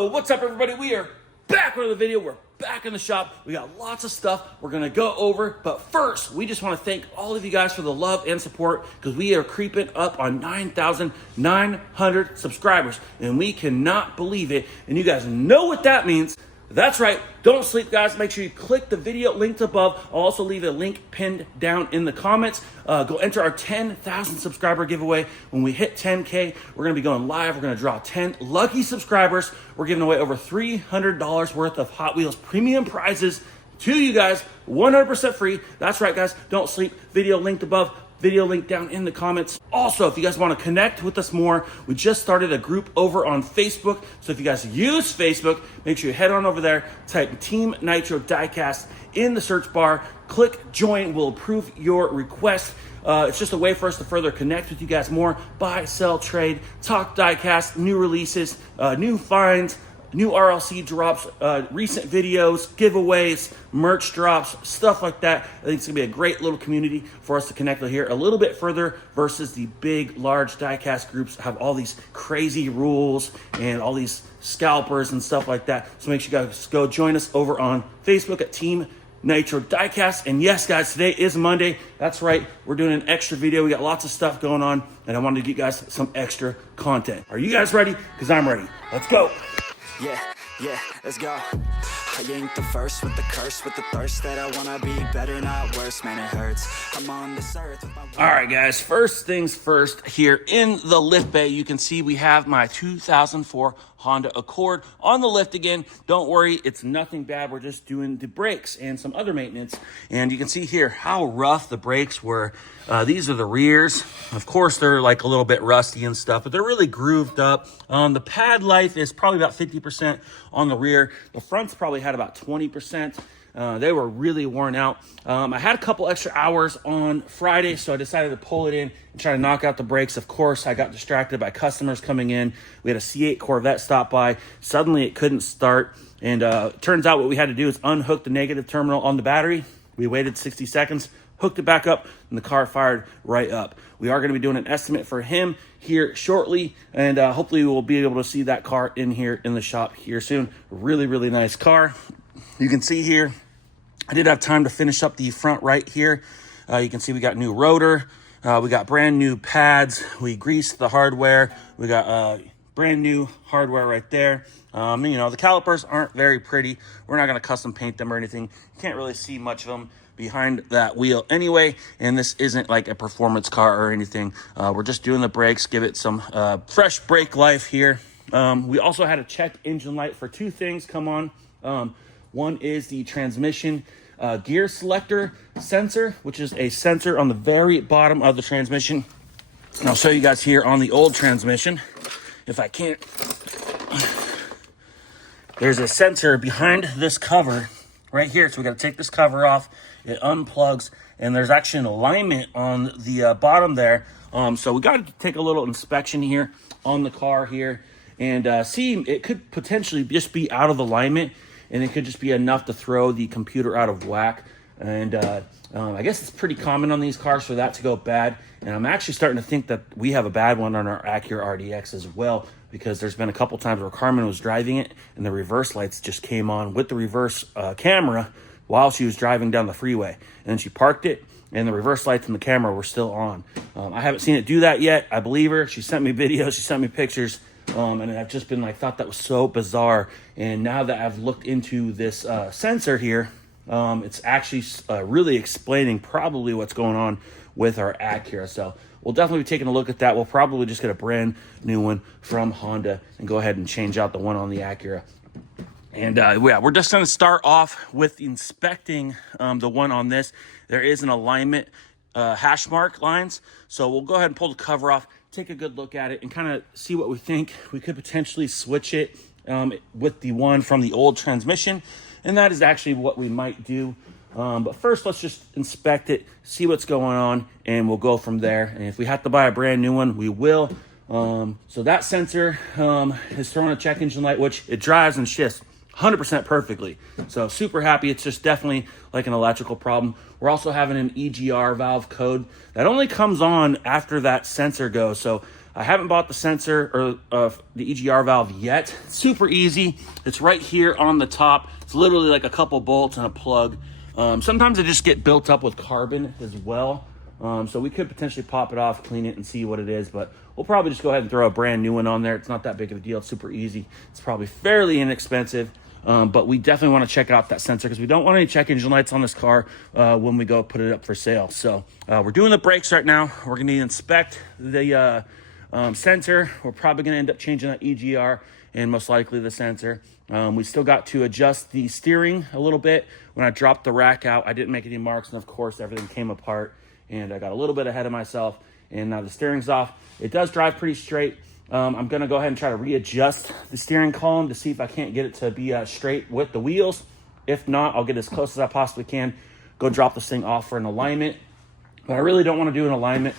Yo, what's up everybody? We are back with another video. We're back in the shop. We got lots of stuff we're gonna go over, but first, we just wanna thank all of you guys for the love and support because we are creeping up on 9,900 subscribers and we cannot believe it. And you guys know what that means. That's right, don't sleep guys. Make sure you click the video linked above. I'll also leave a link pinned down in the comments. Go enter our 10,000 subscriber giveaway. When we hit 10K, we're gonna be going live. We're gonna draw 10 lucky subscribers. We're giving away over $300 worth of Hot Wheels premium prizes to you guys, 100% free. That's right guys, don't sleep. Video linked above. Video link down in the comments. Also, if you guys want to connect with us more, we just started a group over on Facebook. So if you guys use Facebook, make sure you head on over there, type Team Nitro Diecast in the search bar, click join, we'll approve your request. It's just a way for us to further connect with you guys more, buy, sell, trade, talk diecast, new releases, new finds, new RLC drops, recent videos, giveaways, merch drops, stuff like that. I think it's gonna be a great little community for us to connect with here a little bit further versus the big, large diecast groups have all these crazy rules and all these scalpers and stuff like that. So make sure you guys go join us over on Facebook at Team Nitro Diecast. And yes, guys, today is Monday. That's right, we're doing an extra video. We got lots of stuff going on, and I wanted to get you guys some extra content. Are you guys ready? Because I'm ready. Let's go. Yeah, let's go. I ain't the first with the curse, with the thirst that I wanna be better, not worse, man, it hurts. I'm on this earth with my... All right, guys, first things first, here in the lift bay, you can see we have my 2004 Honda Accord on the lift again. Don't worry, it's nothing bad. We're just doing the brakes and some other maintenance. And you can see here how rough the brakes were. These are the rears. Of course, they're like a little bit rusty and stuff, but they're really grooved up. The pad life is probably about 50% on the rear. The front's probably had about 20%. They were really worn out. I had a couple extra hours on Friday, so I decided to pull it in and try to knock out the brakes. Of course, I got distracted by customers coming in. We had a C8 Corvette stop by. Suddenly, it couldn't start. And turns out what we had to do is unhook the negative terminal on the battery. We waited 60 seconds, hooked it back up, and the car fired right up. We are going to be doing an estimate for him here shortly, and hopefully we'll be able to see that car in here in the shop here soon. Really, really nice car. You can see here, I did have time to finish up the front right here. You can see we got new rotor. We got brand new pads. We greased the hardware. We got brand new hardware right there. You know, the calipers aren't very pretty. We're not going to custom paint them or anything. You can't really see much of them behind that wheel anyway, and this isn't like a performance car or anything. We're just doing the brakes, give it some fresh brake life here. We also had a check engine light for two things come on. One is the transmission gear selector sensor, which is a sensor on the very bottom of the transmission. And I'll show you guys here on the old transmission, if I can't. There's a sensor behind this cover right here. So we got to take this cover off. It unplugs, and there's actually an alignment on the bottom there. So we got to take a little inspection here on the car here and see it could potentially just be out of alignment. And it could just be enough to throw the computer out of whack. And I guess it's pretty common on these cars for that to go bad. And I'm actually starting to think that we have a bad one on our Acura RDX as well, because there's been a couple times where Karmen was driving it and the reverse lights just came on with the reverse camera while she was driving down the freeway. And then she parked it and the reverse lights and the camera were still on. I haven't seen it do that yet. I believe her. She sent me videos. She sent me pictures. And I've just been like, thought that was so bizarre. And now that I've looked into this sensor here, it's actually really explaining probably what's going on with our Acura. So we'll definitely be taking a look at that. We'll probably just get a brand new one from Honda and go ahead and change out the one on the Acura. And yeah, we're just going to start off with inspecting the one on this. There is an alignment hash mark lines. So we'll go ahead and pull the cover off, take a good look at it, and kind of see what we think. We could potentially switch it with the one from the old transmission, and that is actually what we might do. But first, let's just inspect it, see what's going on, and we'll go from there. And if we have to buy a brand new one, we will. So that sensor is throwing a check engine light, which it drives and shifts 100% perfectly. So super happy. It's just definitely like an electrical problem. We're also having an EGR valve code that only comes on after that sensor goes. So I haven't bought the sensor or the EGR valve yet. It's super easy. It's right here on the top. It's literally like a couple bolts and a plug. Sometimes they just get built up with carbon as well. So we could potentially pop it off, clean it, and see what it is. But we'll probably just go ahead and throw a brand new one on there. It's not that big of a deal. It's super easy. It's probably fairly inexpensive. But we definitely want to check out that sensor because we don't want any check engine lights on this car when we go put it up for sale. So we're doing the brakes right now. We're going to inspect the sensor. We're probably going to end up changing that EGR and most likely the sensor. We still got to adjust the steering a little bit. When I dropped the rack out, I didn't make any marks, and of course everything came apart, and I got a little bit ahead of myself, and now the steering's off. It does drive pretty straight. I'm going to go ahead and try to readjust the steering column to see if I can't get it to be straight with the wheels. If not, I'll get as close as I possibly can, go drop this thing off for an alignment. But I really don't want to do an alignment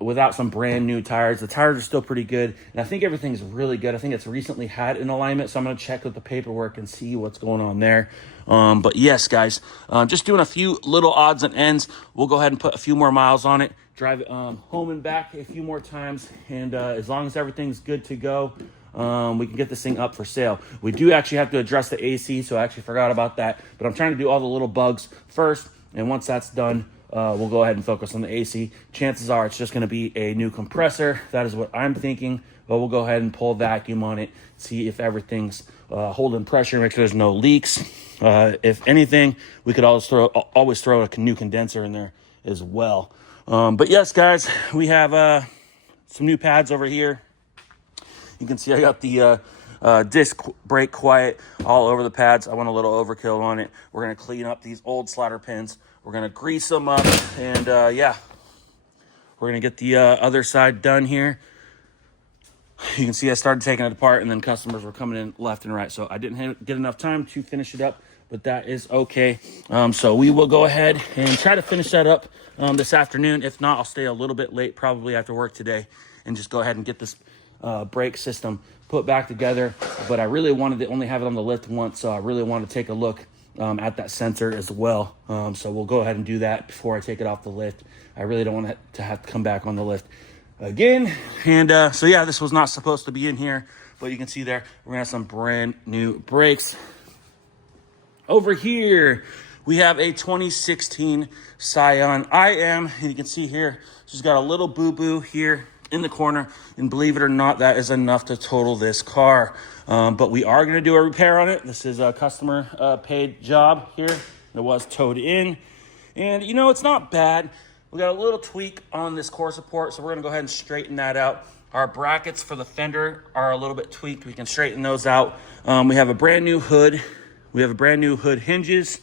without some brand new tires. The tires are still pretty good, and I think everything's really good. I think it's recently had an alignment, so I'm going to check with the paperwork and see what's going on there. But yes, guys, just doing a few little odds and ends. We'll go ahead and put a few more miles on it, drive it home and back a few more times, and as long as everything's good to go, we can get this thing up for sale. We do actually have to address the AC, so I actually forgot about that, but I'm trying to do all the little bugs first, and once that's done, we'll go ahead and focus on the AC. Chances are it's just going to be a new compressor. That is what I'm thinking, but we'll go ahead and pull vacuum on it, see if everything's holding pressure, make sure there's no leaks. If anything, we could always throw a new condenser in there as well. But yes, guys, we have some new pads over here. You can see I got the disc brake quiet all over the pads. I went a little overkill on it. We're going to clean up these old slider pins. We're going to grease them up, and yeah, we're going to get the other side done here. You can see I started taking it apart, and then customers were coming in left and right, so I didn't get enough time to finish it up, but that is okay. So we will go ahead and try to finish that up this afternoon. If not, I'll stay a little bit late, probably after work today, and just go ahead and get this brake system put back together. But I really wanted to only have it on the lift once, so I really want to take a look at that sensor as well. So we'll go ahead and do that before I take it off the lift. I really don't want to have to come back on the lift again. And so yeah, this was not supposed to be in here, but you can see there, we're gonna have some brand new brakes. Over here, we have a 2016 Scion IM, and you can see here, she's got a little boo-boo here in the corner, and believe it or not, that is enough to total this car. But we are going to do a repair on it. This is a customer paid job here. It was towed in, and you know, it's not bad. We got a little tweak on this core support, so we're going to go ahead and straighten that out. Our brackets for the fender are a little bit tweaked. We can straighten those out. We have a brand new hood. We have a brand new hood hinges.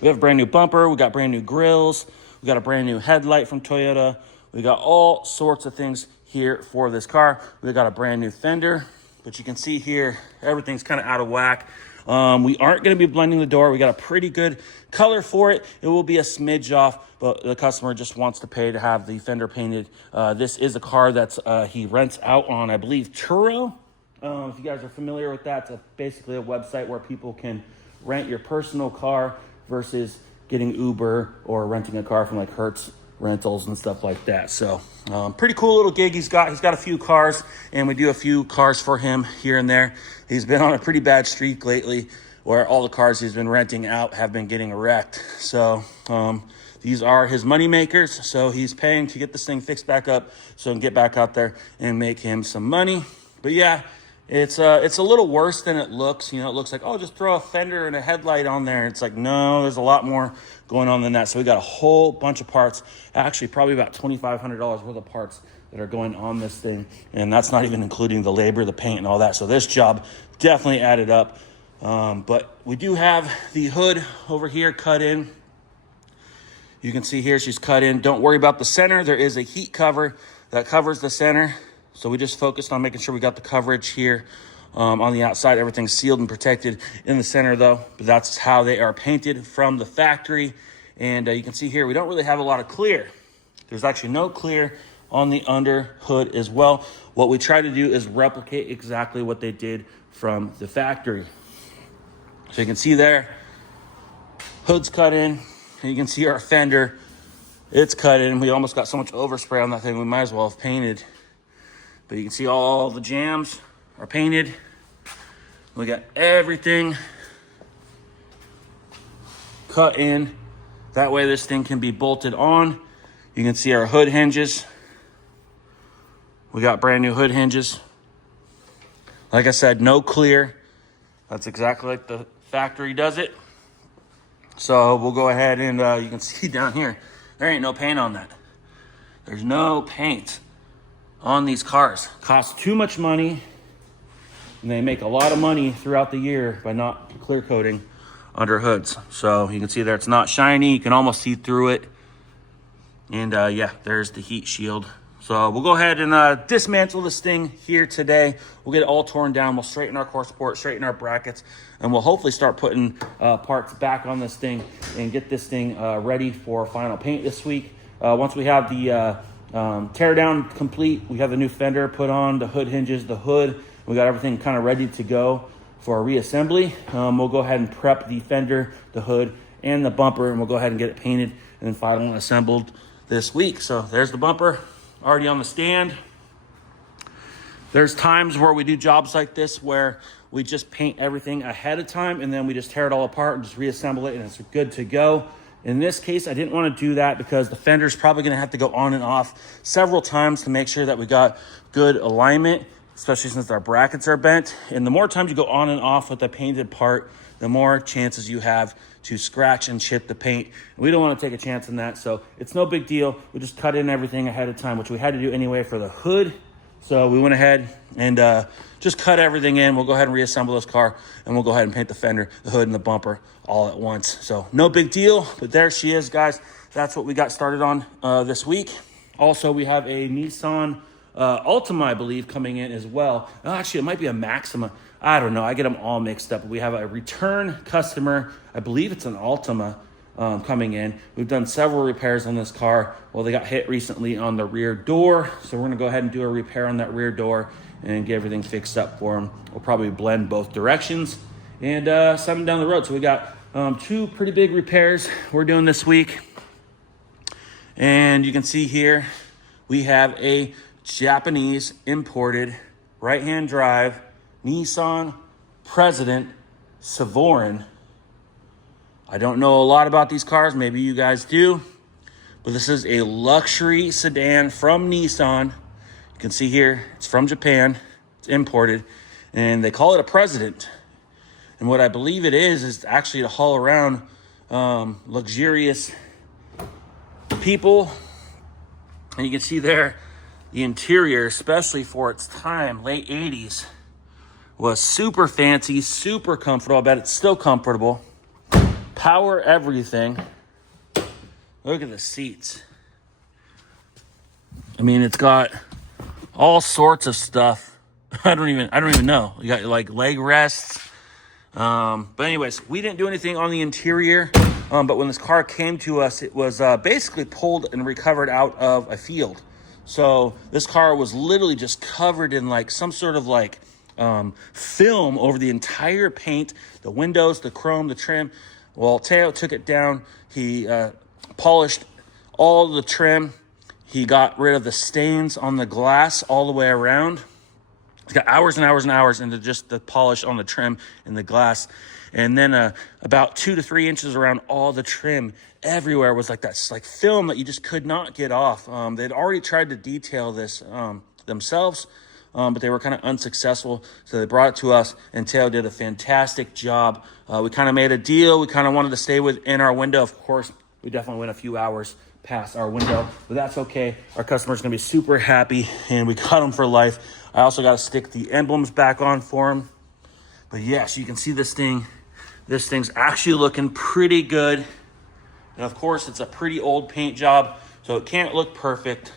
We have a brand new bumper. We got brand new grills. We got a brand new headlight from Toyota. We got all sorts of things here for this car. We got a brand new fender, but you can see here, everything's kind of out of whack. We aren't going to be blending the door. We got a pretty good color for it. It will be a smidge off, but the customer just wants to pay to have the fender painted. This is a car that's he rents out on, I believe, Turo. If you guys are familiar with that, it's basically a website where people can rent your personal car versus getting Uber or renting a car from like Hertz rentals and stuff like that. So pretty cool little gig he's got. He's got a few cars, and we do a few cars for him here and there. He's been on a pretty bad streak lately where all the cars he's been renting out have been getting wrecked. So these are his money makers. So he's paying to get this thing fixed back up so he can get back out there and make him some money. But yeah, it's a little worse than it looks. You know, it looks like, oh, just throw a fender and a headlight on there. It's like, no, there's a lot more going on than that. So we got a whole bunch of parts, actually probably about $2,500 worth of parts that are going on this thing. And that's not even including the labor, the paint, and all that. So this job definitely added up. But we do have the hood over here cut in. You can see here she's cut in. Don't worry about the center. There is a heat cover that covers the center. So we just focused on making sure we got the coverage here on the outside. Everything's sealed and protected in the center though, but that's how they are painted from the factory. And you can see here, we don't really have a lot of clear. There's actually no clear on the under hood as well. What we try to do is replicate exactly what they did from the factory. So you can see there, hood's cut in, and you can see our fender It's cut in. We almost got so much overspray on that thing, we might as well have painted. But you can see all the jams are painted. We got everything cut in. That way this thing can be bolted on. You can see our hood hinges. We got brand new hood hinges. Like I said, no clear. That's exactly like the factory does it. So we'll go ahead and you can see down here, there ain't no paint on that. There's no paint on these cars. Costs too much money, and they make a lot of money throughout the year by not clear coating under hoods. So you can see there, it's not shiny. You can almost see through it. And yeah, there's the heat shield. So we'll go ahead and dismantle this thing here today. We'll get it all torn down. We'll straighten our core support, straighten our brackets, and we'll hopefully start putting parts back on this thing and get this thing ready for final paint this week. Once we have the tear down complete, we have the new fender put on, the hood hinges, the hood. We got everything kind of ready to go for our reassembly. We'll go ahead and prep the fender, the hood, and the bumper, and we'll go ahead and get it painted and then final assembled this week. So there's the bumper already on the stand. There's times where we do jobs like this where we just paint everything ahead of time and then we just tear it all apart and just reassemble it and it's good to go. In this case, I didn't want to do that because the fender's probably going to have to go on and off several times to make sure that we got good alignment, especially since our brackets are bent. And the more times you go on and off with the painted part, the more chances you have to scratch and chip the paint. We don't want to take a chance on that, so it's no big deal. We just cut in everything ahead of time, which we had to do anyway for the hood. So we went ahead and just cut everything in. We'll go ahead and reassemble this car, and we'll go ahead and paint the fender, the hood, and the bumper all at once. So no big deal, but there she is, guys. That's what we got started on this week. Also, we have a Nissan Altima, I believe, coming in as well. Actually, it might be a Maxima. I don't know. I get them all mixed up. We have a return customer. I believe it's an Altima coming in. We've done several repairs on this car. Well, they got hit recently on the rear door. So we're going to go ahead and do a repair on that rear door and get everything fixed up for them. We'll probably blend both directions and send them down the road. So we got two pretty big repairs we're doing this week. And you can see here, we have a Japanese imported right-hand drive Nissan President Savorin. I don't know a lot about these cars. Maybe you guys do. But this is a luxury sedan from Nissan. You can see here, it's from Japan. It's imported. And they call it a President. And what I believe it is actually to haul around luxurious people. And you can see there, the interior, especially for its time, late 80s, was super fancy, super comfortable. I bet it's still comfortable. Power everything. Look at the seats. I mean, it's got all sorts of stuff. I don't even know. You got like leg rests. But anyways, we didn't do anything on the interior. But when this car came to us, it was basically pulled and recovered out of a field. So this car was literally just covered in like some sort of like film over the entire paint, the windows, the chrome, the trim. Well, Teo took it down. He polished all the trim. He got rid of the stains on the glass all the way around. He got hours and hours and hours into just the polish on the trim and the glass. And then about 2 to 3 inches around all the trim everywhere was like that like film that you just could not get off. They'd already tried to detail this themselves, but they were kind of unsuccessful. So they brought it to us, and Teo did a fantastic job. We kind of made a deal. We kind of wanted to stay within our window. Of course, we definitely went a few hours past our window, but that's okay. Our customer's going to be super happy, and we got them for life. I also got to stick the emblems back on for him. But yes, you can see this thing. This thing's actually looking pretty good. And of course, it's a pretty old paint job, so it can't look perfect.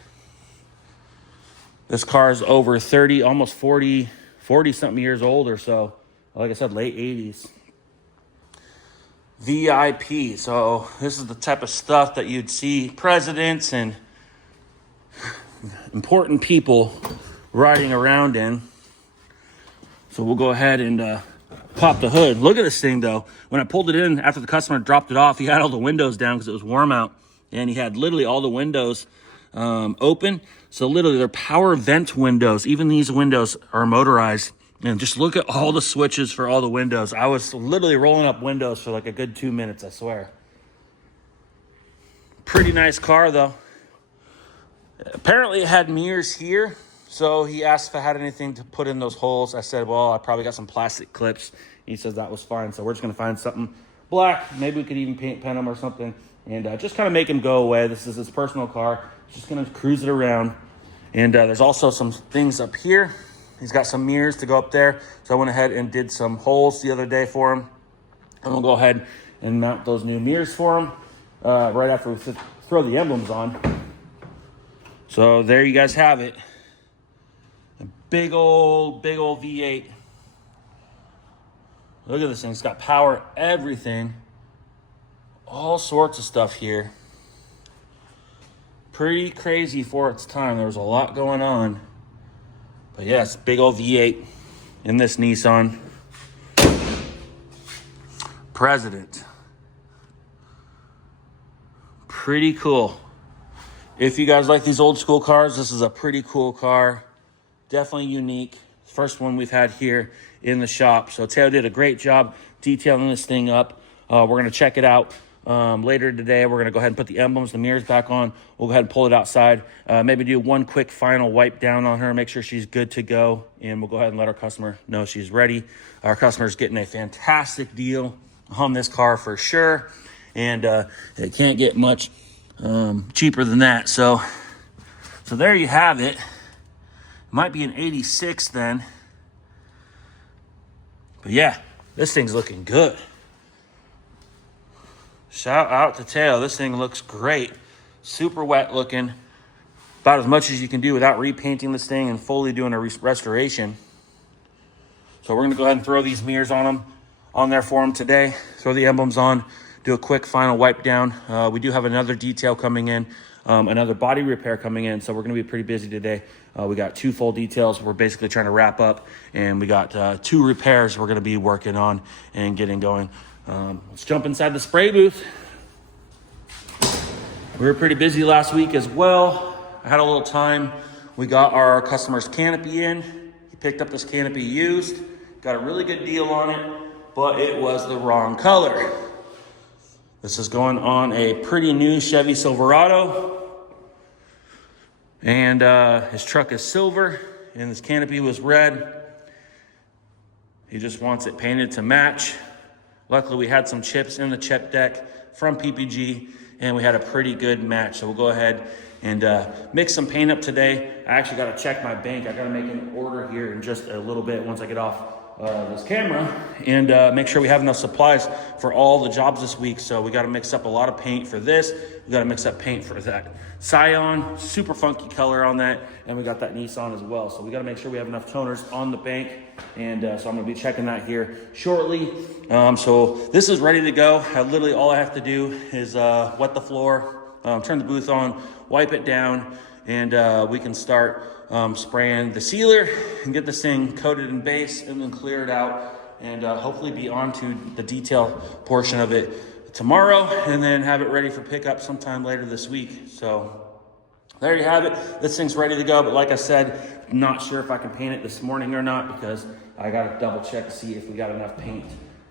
This car is over 30, almost 40 something years old or so. Like I said, late 80s. VIP. So this is the type of stuff that you'd see presidents and important people riding around in. So we'll go ahead and pop the hood. Look at this thing though. When I pulled it in after the customer dropped it off, he had all the windows down because it was warm out. and he had literally all the windows open. So literally they're power vent windows. Even these windows are motorized. And just look at all the switches for all the windows. I was literally rolling up windows for like a good 2 minutes, I swear. Pretty nice car though. Apparently it had mirrors here. So he asked if I had anything to put in those holes. I said, well, I probably got some plastic clips. He says that was fine. So we're just gonna find something black. Maybe we could even paint him or something. And just kind of make him go away. This is his personal car. Just gonna cruise it around. And there's also some things up here. He's got some mirrors to go up there. So I went ahead and did some holes the other day for him. And we'll go ahead and mount those new mirrors for him right after we throw the emblems on. So there you guys have it. A big old V8. Look at this thing. It's got power, everything. All sorts of stuff here. Pretty crazy for its time. There was a lot going on. But yes, big old V8 in this Nissan. President. Pretty cool. If you guys like these old school cars, this is a pretty cool car. Definitely unique. First one we've had here in the shop. So Teo did a great job detailing this thing up. We're going to check it out later today. We're going to go ahead and put the emblems, the mirrors back on. We'll go ahead and pull it outside. Maybe do one quick final wipe down on her, make sure she's good to go. And we'll go ahead and let our customer know she's ready. Our customer's getting a fantastic deal on this car for sure. And it can't get much cheaper than that. So there you have it. Might be an 86 then. But yeah, this thing's looking good. Shout out to Teo. This thing looks great. Super wet looking. About as much as you can do without repainting this thing and fully doing a restoration. So we're going to go ahead and throw these mirrors on there for him today. Throw the emblems on. Do a quick final wipe down. We do have another detail coming in. Another body repair coming in. So we're going to be pretty busy today. We got 2 full details we're basically trying to wrap up. And we got 2 repairs we're going to be working on and getting going. Let's jump inside the spray booth. We were pretty busy last week as well. I had a little time. We got our customer's canopy in. He picked up this canopy used. Got a really good deal on it, but it was the wrong color. This is going on a pretty new Chevy Silverado. And his truck is silver and his canopy was red. He just wants it painted to match. Luckily, we had some chips in the chip deck from PPG, and we had a pretty good match. So we'll go ahead and mix some paint up today. I actually got to check my bank. I got to make an order here in just a little bit once I get off this camera and make sure we have enough supplies for all the jobs this week. So we got to mix up a lot of paint for this. We got to mix up paint for that Scion, super funky color on that, and we got that Nissan as well. So we got to make sure we have enough toners on the bank, and so I'm going to be checking that here shortly. So this is ready to go. Literally all I have to do is wet the floor, turn the booth on, wipe it down, and we can start spraying the sealer and get this thing coated in base and then clear it out, and hopefully be on to the detail portion of it tomorrow, and then have it ready for pickup sometime later this week. So there you have it. This thing's ready to go, but like I said, not sure if I can paint it this morning or not, because I got to double check to see if we got enough paint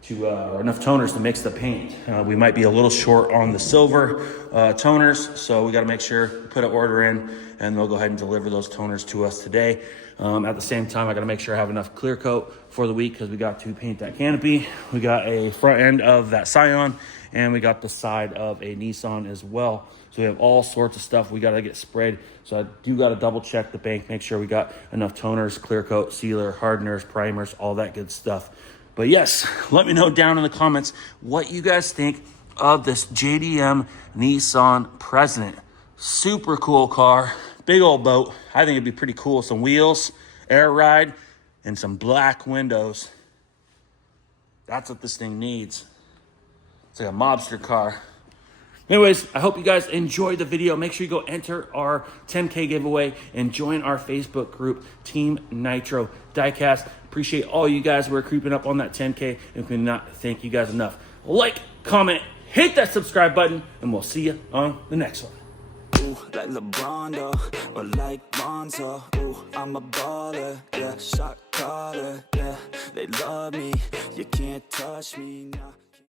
to or enough toners to mix the paint. We might be a little short on the silver toners, so we got to make sure we put an order in, and they'll go ahead and deliver those toners to us today. At the same time, I got to make sure I have enough clear coat for the week, because we got to paint that canopy. We got a front end of that Scion, and we got the side of a Nissan as well. So we have all sorts of stuff we got to get sprayed. So I do got to double check the bank, make sure we got enough toners, clear coat, sealer, hardeners, primers, all that good stuff. But yes, let me know down in the comments what you guys think of this JDM Nissan President. Super cool car, big old boat. I think it'd be pretty cool. Some wheels, air ride, and some black windows. That's what this thing needs. It's like a mobster car. Anyways, I hope you guys enjoyed the video. Make sure you go enter our 10K giveaway and join our Facebook group, Team Nitro Diecast. Appreciate all you guys who are creeping up on that 10K, and cannot thank you guys enough. Like, comment, hit that subscribe button, and we'll see you on the next one. Ooh, like LeBron, though, or like Lonzo. Ooh, I'm a baller, yeah, shot caller, yeah. They love me, you can't touch me, nah.